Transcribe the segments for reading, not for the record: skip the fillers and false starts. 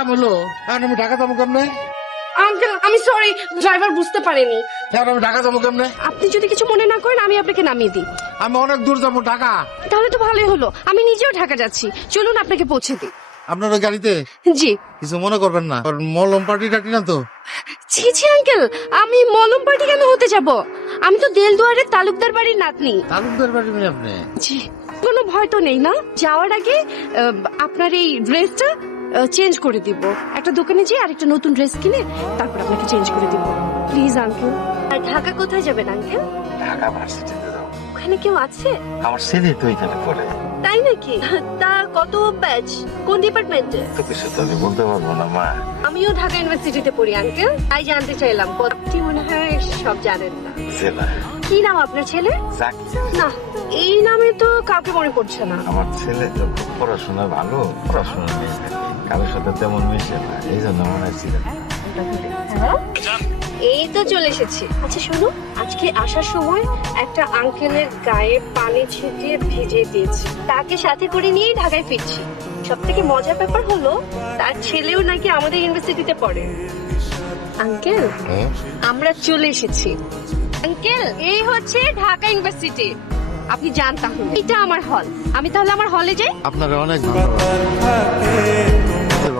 কাম হলো, এখন আমি ঢাকা যাবো কেমনে? আঙ্কেল আমি সরি, ড্রাইভার বুঝতে পারেনি। এখন আমি ঢাকা যাবো কেমনে? আপনি যদি কিছু মনে না করেন আমি আপনাকে নামিয়ে দিই। আমি অনেক দূর যাবো ঢাকা। তাহলে তো ভালোই হলো, আমি নিজেও ঢাকা যাচ্ছি, চলুন আপনাকে পৌঁছে দিই। আপনার ওই গাড়িতে? জি। কিছু মনে করবেন না, মলম পার্টি টাটি না তো? ছি ছি আঙ্কেল, আমি মলম পার্টি কেন হতে যাব? আমি তো দেলদুয়ারের তালুকদার বাড়ির নাতনি। তালুকদার বাড়ি মেয়ে আপনি? জি। কোনো ভয় তো নেই না? যাওয়ার আগে আপনার এই ড্রেসটা চেঞ্জ করে দিব, একটা দোকানে যেয়ে আরেকটা নতুন ড্রেস কিনে তারপর আপনাকে চেঞ্জ করে দিব প্লিজ আঙ্কেল। আর ঢাকা কোথায় যাবেন আঙ্কেল? ঢাকা ভার্সিটিতে যাবো। ওখানে কেউ আছে? আমার ছেলে তো এখানে পড়ে। তাই নাকি? তা কত ব্যাচ, কোন ডিপার্টমেন্টে? তো কিছু তো আমি বলতে পারবো না মা। আমিও ঢাকা ইউনিভার্সিটিতে পড়ি আঙ্কেল, তাই জানতে চাইলাম। আপনি মনে হয় সব জানেন না। জেলা। কি নাম আপনার ছেলে? জাকির। না, এই নামে তো কাউকে মনে পড়ছে না। আমার ছেলে তো খুব পড়াশোনা ভালো, পড়াশোনা নিয়ে থাকে, কারোর সাথে তেমন মিশে না, এই জন্য মনে হচ্ছিল। এই তো চলে এসেছি। আচ্ছা শোনো, আজকে আসার সময় একটা আঙ্কেলের গায়ে পানি ছিটিয়ে ভিজিয়ে দিয়েছি, তাকে সাথে করে নিয়েই ঢাকায় ফিরছি। সব থেকে মজার ব্যাপার হলো তার ছেলেও নাকি আমাদের ইউনিভার্সিটিতে পড়ে। আঙ্কেল আমরা চলে এসেছি। আঙ্কেল এই হচ্ছে ঢাকা ইউনিভার্সিটি, আপনি যান তাহলে। এটা আমার হল, আমি তাহলে আমার হলে যাই। আপনারা অনেক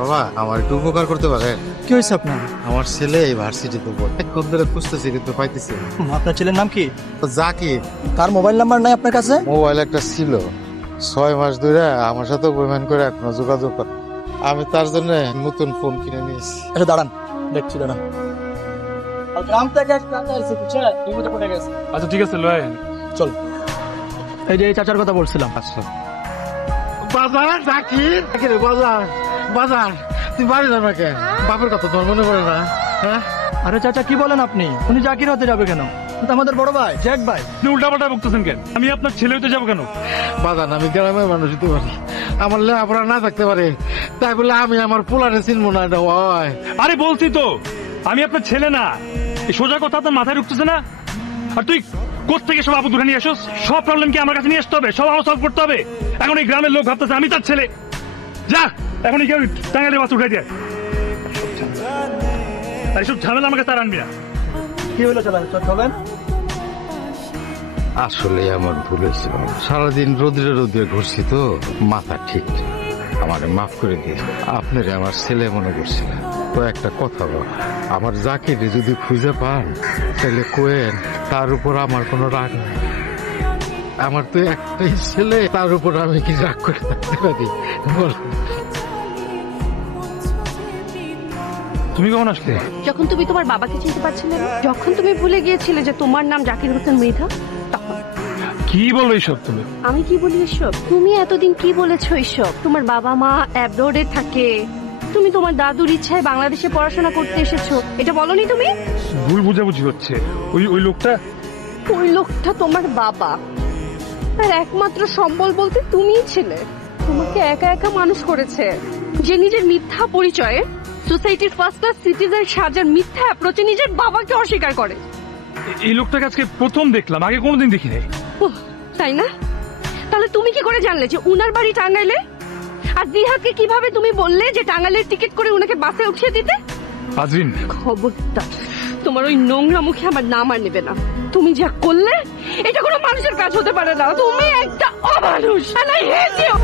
বাবা, আমার একটু উপকার করতে পারেন? কি হয়েছে আপনার? আমার ছেলে এই ভার্সিটিতে পড়ে, কোন ধরে খুঁজতেছি কিন্তু পাইতেছি না। আপনার ছেলের নাম কি? জাকির। তার মোবাইল নাম্বার নাই আপনার কাছে? মোবাইল একটা ছিল, 6 মাস ধরে আমার সাথে অভিমান করে এখনো যোগাযোগ করে। আমি তার জন্য নতুন ফোন কিনে নিয়েছি। আচ্ছা দাঁড়ান, দেখছি দাঁড়ান। গ্রাম থেকে এক চাচা এসে বুঝছে, বিপদে পড়ে গেছে। আচ্ছা ঠিক আছে, লয় চল। এই যে এই চাচার কথা বলছিলাম। আচ্ছা বাজার জাকির, জাকির বাজার বাজার, তুই বাড়ি যাবে না কেন? বাপের কথা তোর মনে পড়ে না? হ্যাঁ আরে চাচা কি বলেন আপনি? উনি জাকির হতে যাবে কেন? ও তো আমাদের বড় ভাই, জ্যাক ভাই। আপনি উল্টাপাল্টা বকতেছেন কেন? আমি আপনার ছেলে হতে যাবো কেন? বাজার, আমি গ্রামের মানুষ হতে পারি, আমার লেখাপড়া না থাকতে পারে, তাই বলে আমি আমার পোলারে চিনবো না? এটা হয়? আরে বলছি তো আমি আপনার ছেলে না, এই সোজা কথা তোর মাথায় ঢুকতেছে না? আর তুই কোত্থেকে সব আপদ ধরে নিয়ে আসোস? সব প্রবলেম কি আমার কাছে নিয়ে আসতে হবে? সব আমার সলভ করতে হবে? এখন এই গ্রামের লোক ভাবতেছে আমি তার ছেলে। যা এখন এই টাঙ্গালে বাস উঠাই দেয়, তাই সব ঝামেলা আমাকে তার আনবি না। কি হলো চলেন চলেন। আসলে আমার ভুল হয়েছিল, সারাদিন রোদ্রে রোদ্রে ঘুরছি তো, মাথা ঠিক আমার মাফ করে দিয়ে। আপনার আমার ছেলে মনে করছিলাম তো। একটা কথা বল, আমার জাকির যদি খুঁজে পান তাহলে কোয়েন তার উপর আমার কোনো রাগ নেই। আমার তো একটাই ছেলে, তার উপর আমি কি রাগ করে থাকতে পারি বল? তুমি কখন আসলে? যখন তুমি তোমার বাবাকে চিনতে পারছিলে না, যখন তুমি ভুলে গিয়েছিলে যে তোমার নাম জাকির হোসেন মৃধা, তখন। কি বলো এইসব তুমি? আমি কি বলি এসব? তুমি এতদিন কি বলেছো এইসব? তোমার বাবা মা অ্যাব্রোডে থাকে, তুমি তোমার দাদুর ইচ্ছায় বাংলাদেশে পড়াশোনা করতে এসেছো, এটা বলনি তুমি? ভুল বুঝাবুঝি হচ্ছে। ওই লোকটা, ওই লোকটা তোমার বাবা, আর একমাত্র সম্বল বলতে তুমিই ছিলে। তোমাকে একা একা মানুষ করেছে, যে নিজের মিথ্যা পরিচয়ে সোসাইটির ফার্স্ট ক্লাস সিটিজেন সাজার মিথ্যা অ্যাপ্রোচে নিজের বাবাকে অস্বীকার করে। এই লোকটাকে আজকে প্রথম দেখলাম, আগে কোনোদিন দেখি নাই। ওহ, তাই না? তাহলে তুমি কি করে জানলে যে উনার বাড়ি টাঙ্গাইলে? আর দিহাকে কিভাবে তুমি বললে যে টাঙ্গাইলের টিকিট করে উনাকে বাসে উঠিয়ে দিতে? আজরিন, খবরদার, তোমার ওই নোংরা মুখে আমার নাম আর নেবে না। তুমি যা করলে এটা কোনো মানুষের কাজ হতে পারে না। তুমি একটা অমানুষ। And I hate you!